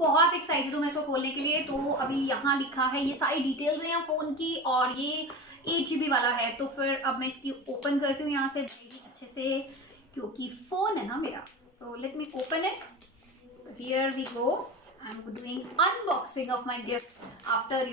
बहुत एक्साइटेड हूँ मैं इसको खोलने के लिए। तो अभी यहाँ लिखा है, ये सारी डिटेल्स हैं यहाँ फ़ोन की, और ये 8 GB वाला है। तो फिर अब मैं इसकी ओपन करती हूँ यहाँ से अच्छे से, क्योंकि फ़ोन है ना मेरा। So let me open it. So here we go, I am doing unboxing of my gift after I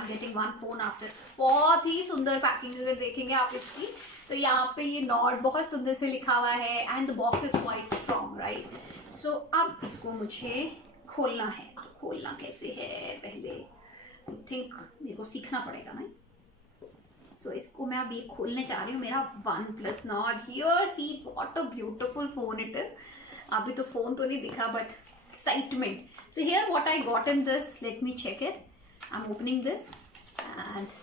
am getting one phone after. बहुत ही सुंदर पैकिंग अगर देखेंगे आप इसकी, तो यहाँ पे ये नॉट बहुत सुंदर से लिखा हुआ है, and the box is quite strong, right. So अब इसको मुझे खोलना है। खोलना कैसे है पहले, आई थिंक मेरे को सीखना पड़ेगा ना। सो इसको मैं अब ये खोलने जा रही हूँ, मेरा OnePlus Nord। Here see what a beautiful phone it is. अभी तो फोन तो नहीं दिखा, but excitement. So here what I got in this, let me check it. I'm opening this, and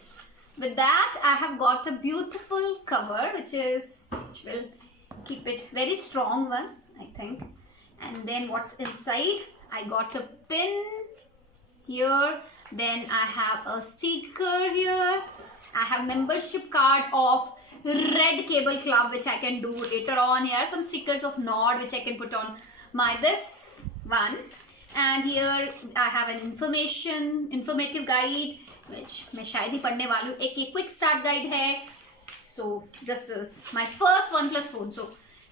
with that I have got a beautiful cover which will keep it very strong one, I think. And then what's inside, I got a pin here, then I have a sticker here, I have membership card of Red Cable Club which I can do later on. Here are some stickers of Nord which I can put on my this one, and here I have an informative guide which मैं शायद ही पढ़ने वाली हूँ। एक quick start guide है। So this is my first OnePlus phone. So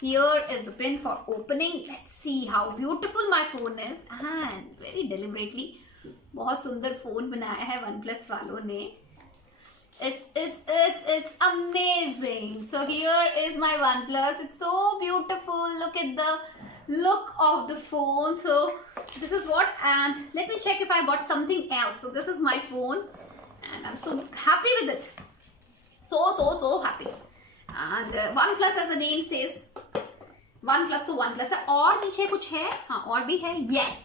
here is the pin for opening. Let's see how beautiful my phone is, and very deliberately बहुत सुंदर फोन बनाया है OnePlus वालों ने। It's amazing. So here is my OnePlus. It's so beautiful. Look at the look of the phone. So this is what, and let me check if I got something else. So this is my phone, and I'm so happy with it. So happy. And OnePlus, as the name says, OnePlus to OnePlus है। और नीचे कुछ है, हाँ और भी है। Yes,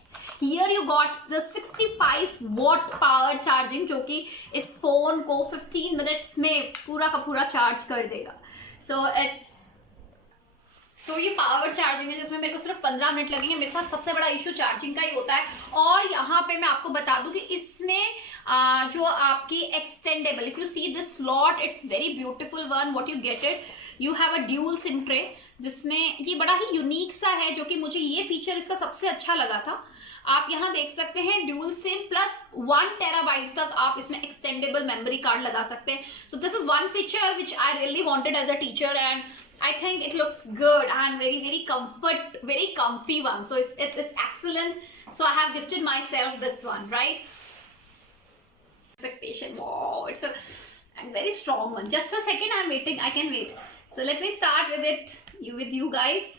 here you got the 65 watt power charging, जो कि इस फोन को 15 मिनट्स में पूरा का पूरा चार्ज कर देगा। So ये पावर चार्जिंग है जिसमें मेरे को सिर्फ 15 मिनट लगेंगे। मेरे साथ सबसे बड़ा इशू चार्जिंग का ही होता है। और यहाँ पे मैं आपको बता दूं कि इसमें जो आपकी extendable, if you see this slot, it's very beautiful one what you get it. You have a dual SIM tray, जिसमें ये बड़ा ही यूनिक सा है, जो कि मुझे ये फीचर इसका सबसे अच्छा लगा था। आप यहाँ देख सकते हैं ड्यूल सिम प्लस 1 टेराबाइट तक आप इसमें एक्सटेंडेबल मेमोरी कार्ड लगा सकते हैं। So this is one feature which I really wanted as a teacher, and I think it looks good and very comfy one. So it's excellent. So I have gifted myself this one, right? Expectation. Wow, it's a and very strong one. Just a second, I'm waiting. I can wait. So let me start with it. With you guys.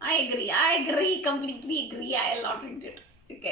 I agree. Completely agree. I loved it. Okay.